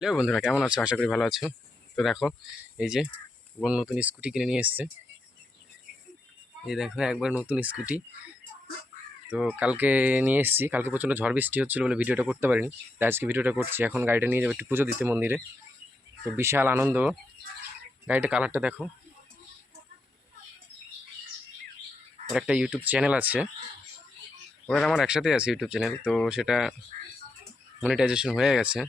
Hello বন্ধুরা, কেমন আছো? আশা করি ভালো আছো। তো দেখো, এই যে বোন নতুন স্কুটি কিনে নিয়ে এসছে। এই দেখো, একবার নতুন স্কুটি। তো কালকে নিয়ে এসেছি, কালকে প্রচণ্ড ঝড় বৃষ্টি হচ্ছিল বলে ভিডিওটা করতে পারিনি। তাই আজকে ভিডিওটা করছি, এখন গাড়িটা নিয়ে যাব একটু পুজো দিতে মন্দিরে। তো বিশাল আনন্দ। গাড়িটা কালারটা দেখো। ওর একটা ইউটিউব চ্যানেল আছে। ওরা আমার একসাথে আছে ইউটিউব চ্যানেল, তো সেটা মনিটাইজেশন হয়ে গেছে।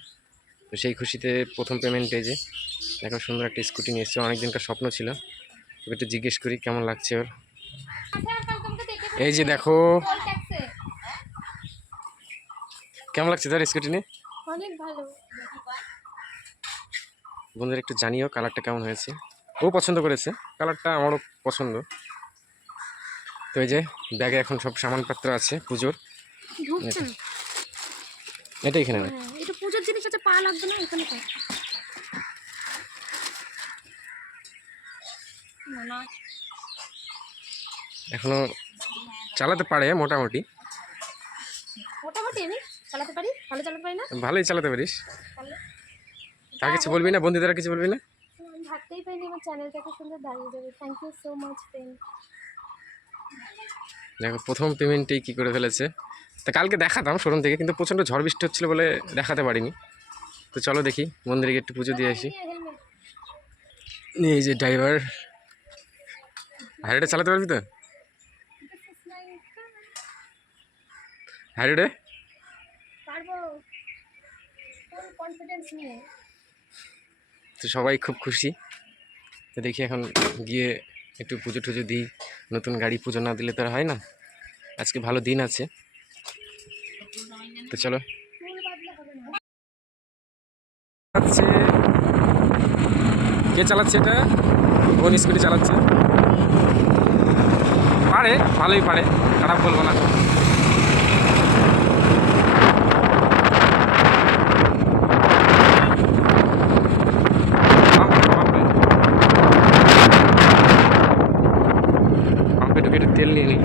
তো সেই খুশিতে প্রথম পেমেন্টে যে এখন সুন্দর একটা স্কুটি নিয়ে এসছে। অনেক দিনকার স্বপ্ন ছিল। এবার একটু জিজ্ঞেস করি কেমন লাগছে ওর? এই যে দেখো। কেমন লাগছে তোর স্কুটি নিয়ে? অনেক ভালো। বন্ধুদের একটু জানিও কালারটা কেমন হয়েছে। ও পছন্দ করেছে। কালারটা আমারও পছন্দ। তো এই যে ব্যাগে এখন সব সামানপত্র আছে পুজোর। এটা এখানে না হ্যাঁ, এটা পুজোর জিনিস আছে পা লাগবে না এখানে না এখনও চালাতে পারে মোটামুটি। মোটামুটি আমি চালাতে পারি ভালো চালাতে পারি না? ভালোই চালাতে পারিস। তাহলে কিছু বলবি না? বন্ধুদের কিছু বলবি না? আমি ভাবতেই পারিনি আমার চ্যানেলটাকে সুন্দর দাঁড়িয়ে যাবে। Thank you so much friend দেখো, প্রথম পেমেন্টেই কী করে ফেলেছে। তা কালকে দেখাতাম শোরুম থেকে, কিন্তু প্রচণ্ড ঝড় বৃষ্টি হচ্ছিল বলে দেখাতে পারিনি। তো চলো দেখি মন্দিরে গিয়ে একটু পুজো দিয়ে আসি। এই যে ড্রাইভার। হাইরোডে চালাতে পারবি তো? হাইরোডে? তো সবাই খুব খুশি। তো দেখি এখন গিয়ে একটু পুজো টুজো দিই, নতুন গাড়ি পুজো না দিলে তো আর হয় না। আজকে ভালো দিন আছে। তো চলো। চালাচ্ছে কে চালাচ্ছে এটা? কোন স্কুটি চালাচ্ছে? পারে, ভালোই পারে, খারাপ বলব না। একটু তেল নিয়ে নিই।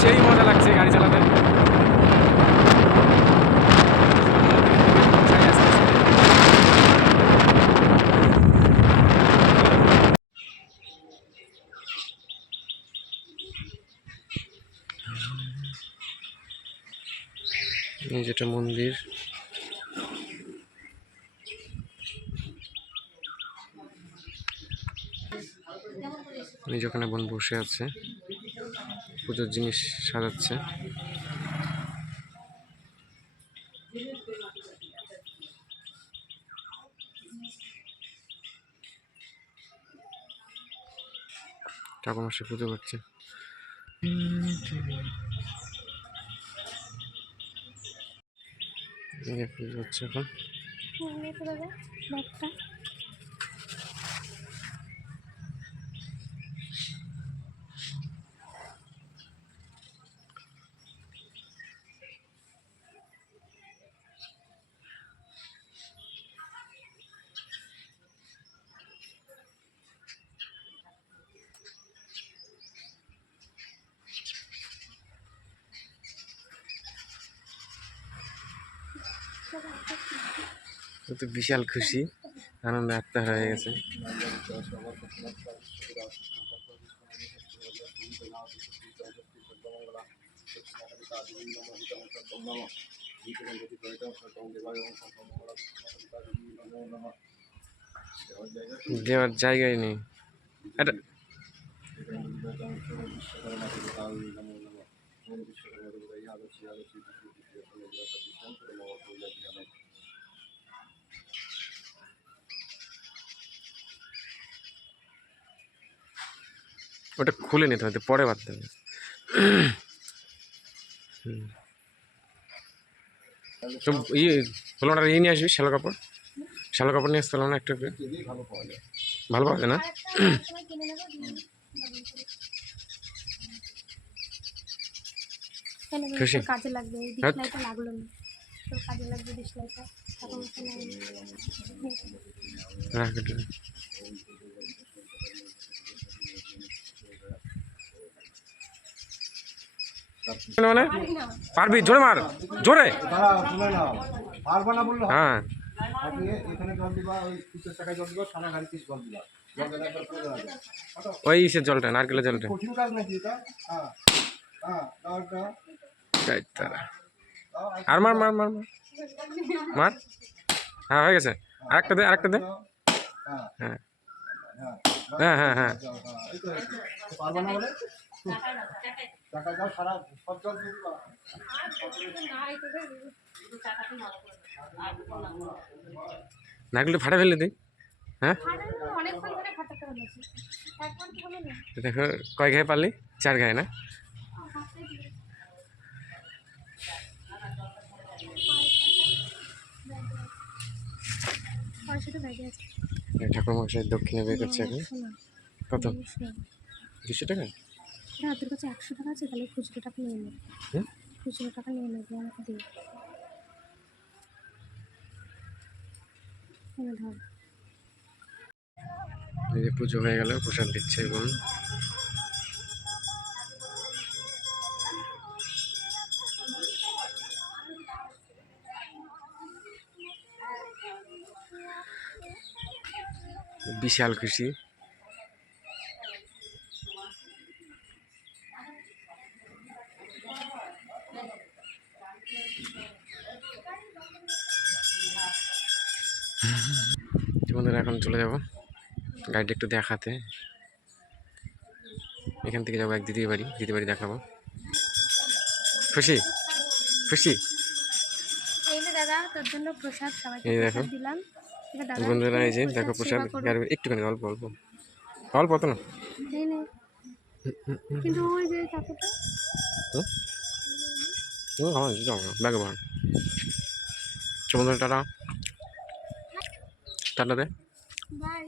সেই মজা লাগছে গাড়ি চালাতে। যেটা মন্দির। যে ওখানে বোন বসে আছে। পুজোর জিনিস সাজাচ্ছে। ঠাকুর মাসে পুজো করছে। হচ্ছে এখন। তো বিশাল খুশি। আনন্দ আত্মা হয়ে গেছে। দেওয়ার জায়গায় নেই। এটা ওটা খুলে নিতে হবে, পরে বাঁধতে হবে। তো ইয়ে ফলনটা ইয়ে নিয়ে আসবি, শ্যালো কাপড়? শ্যালো কাপড় নিয়ে আসতে না একটু ভালো পাওয়া যায়। না আরেকটা সময় কিনে নেব কেন রে, খুশি? কাজে লাগবে এই হ্যাট। লাগল না তোর কাজে লাগবে ডিসলাইটা এখন রাখ মানে পারবি জোরে মার জোরে? হ্যাঁ আপনি এখানে জল দিবা ওই পঞ্চাশ টাকায় জল দিবা সারা গাড়ি পিস জল দিবা জল দিলে একবার করে দেওয়া যায়। কত? ওই ইসের জলটা নারকেলের জলটা তারা। আর আর মার মার মার মার। মার। হ্যাঁ হয়ে গেছে। আরেকটা দে আরেকটা দে। দাও। হ্যাঁ। হ্যাঁ হ্যাঁ হ্যাঁ। হ্যাঁ হ্যাঁ দাও, দাও। এই তো হয়েছে। তো পারব না বলে টাকা দাও সারা সব জল দিয়ে দিবা নারকেলটা ফাটা ফেলে দিই হ্যাঁ দেখো কয় গায়ে পারলি? চার গায়ে না পয়সাটা ব্যাগে আছে এই ঠাকুর মশাই দক্ষিণে বের করছে এখন? কত? দুশো টাকা? না তোর কাছে একশো টাকা আছে তাহলে খুচরো টাকা নিয়ে নে। হুম? খুচরো টাকা নিয়ে নেবে আমাকে এনে এই পুজো হয়ে গেল প্রসাদ দিচ্ছে এবং বিশাল খুশি। বন্ধুরা এখন চলে যাব গাড়িটা একটু দেখাতে। এখান থেকে যাব এক দিদির বাড়ি দিদির বাড়ি দেখাবো। খুশি? খুশি? দাদা তোর জন্য প্রসাদ সবাইকে এই দেখো। বন্ধুরা এই যে দেখো প্রসাদ একটুখানি অল্প অল্প অল্প তো না? কিন্তু ওই যে ব্যাগে বন্ধুরা টাটা। Tata they. বাই।